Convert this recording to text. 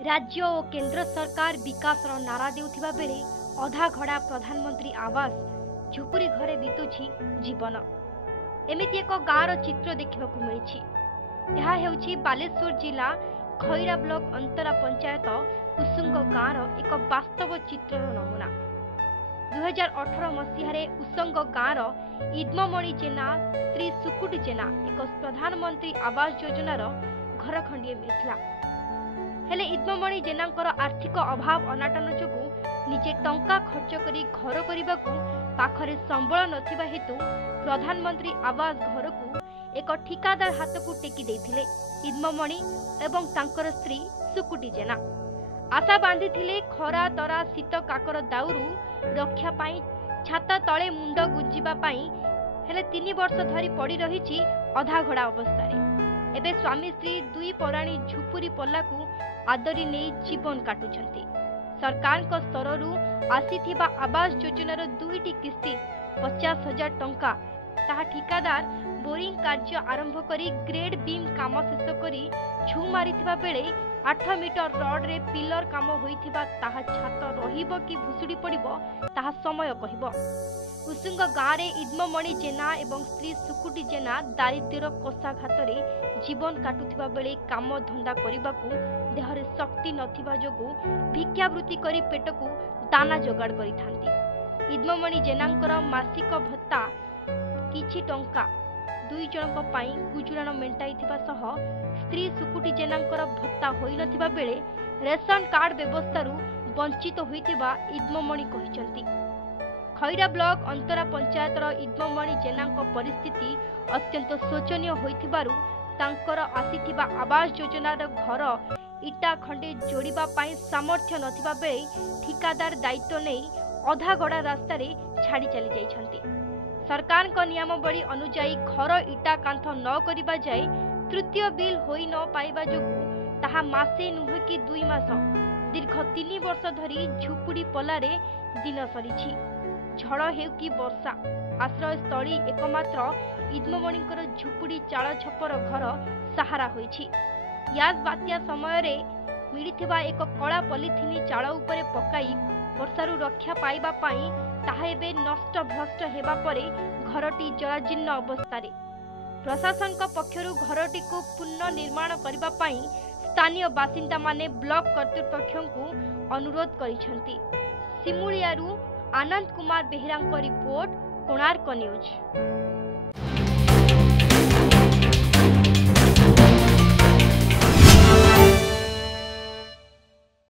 राज्य और केंद्र सरकार विकास नारा देउथिबा बेले अधा घड़ा प्रधानमंत्री आवास झुपुरी घरे बीतुछि जीवन। एमिति एक गाँवर चित्र देखा मिली। यह हेउछि बालेश्वर जिला खैरा ब्लॉक अंतरा पंचायत उसुंग गाँवर एक वास्तव चित्र नमूना। 2018 मसीह उसंग गाँवर इद्ममणि जेना स्त्री सुकुटी जेना एक प्रधानमंत्री आवास योजनार घर खंडिए मिलता। हेले इद्ममणि जेनांकर आर्थिक अभाव अनाटन जोगु निजे टंका खर्च करी घर करने पाखरे संबल नथिबा हेतु प्रधानमंत्री आवास घर को एक ठिकादार हाथ को टेकी देथिले इद्ममणि एवं तांकर स्त्री सुकुटी जेना। आशा बांधी थिले खरा तरा शीत काकर दाउरू रक्षा पाई छाता तले मुंड गुंजिबा पाई। हेले 3 वर्ष धरी पड़ी रही अधा घड़ा अवस्था। एबे स्वामी स्त्री दुई पराणी झुपुरी पल्ला को आदरी नहीं जीवन काटुछंती। सरकार को स्तररू आसीथिबा आवास योजनार 2टी किस्ती 50,000 टंका ताहा ठिकादार बोरिंग कार्य आरंभ करी ग्रेड बीम काम शेष करी छु मारिथिबा बेले 8 मीटर रड रे पिलर काम होइथिबा ताहा छात रहिबो कि भुसुड़ी पड़िबो ताहा समय कहिबो। उसुंग गाँव में इद्ममणि जेना एवं स्त्री सुकुटी जेना दारिद्र्यर कषाघात जीवन काटुथिबा बेले काम धंदा करने देहरे शक्ति नथिबा जोगु भिक्षावृत्ति करी पेट को दाना जोगाड़ करिथांती। इद्ममणि जेनांकर मासिक भत्ता किछि टंका 2 जनक पाई गुजुराण मेंटाइथिबा सह स्त्री सुकुटी जेनांकर भत्ता होई नथिबा बेले रेशन कार्ड व्यवस्थारू वंचित होइथिबा इद्ममणि कहिसंती। खैरा ब्लॉक अंतरा पंचायतर इद्ममणि जेनांक परिस्थिति अत्यंत शोचनीय होइथिबारु तांकर आसीथिबा आवास योजनार घर इटा खंडे जोड़िबा पाई सामर्थ्य नथिबा बेले ठिकादार दायित्व नै अधा गड़ा रास्ता रे छाड़ी चली जाइछंती। सरकार को नियमावली अनुसार घर इटा कांथ न करिबा जाय तृतीय बिल होई न पाइबा जोगु ताहा मासे नुहे कि 2 मास दीर्घ 3 वर्ष धरी झुपुड़ी पलारे दिन सरीछि। झड़ हेउ कि वर्षा आश्रय स्थली एकमात्र इद्ममणिकर झुपुड़ी चाल छपर घर सहारा होइछि। यास बात्या समय रे मिलिथिबा एक कला पॉलिथिन चाल उपरे पकाई वर्षारू रक्षा पाइबा पाई ताहा एबे नष्ट भ्रष्ट हेबा परे घरटी जराजीर्ण अवस्था। प्रशासन का पक्षरु घरटी को पुनर्निर्माण करबा पाई स्थानीय बासिंदा माने ब्लॉक कर्तृपक्षों को अनुरोध करिसंती। सिमुलियारू आनंद कुमार बेहरा रिपोर्ट कोणार्क न्यूज।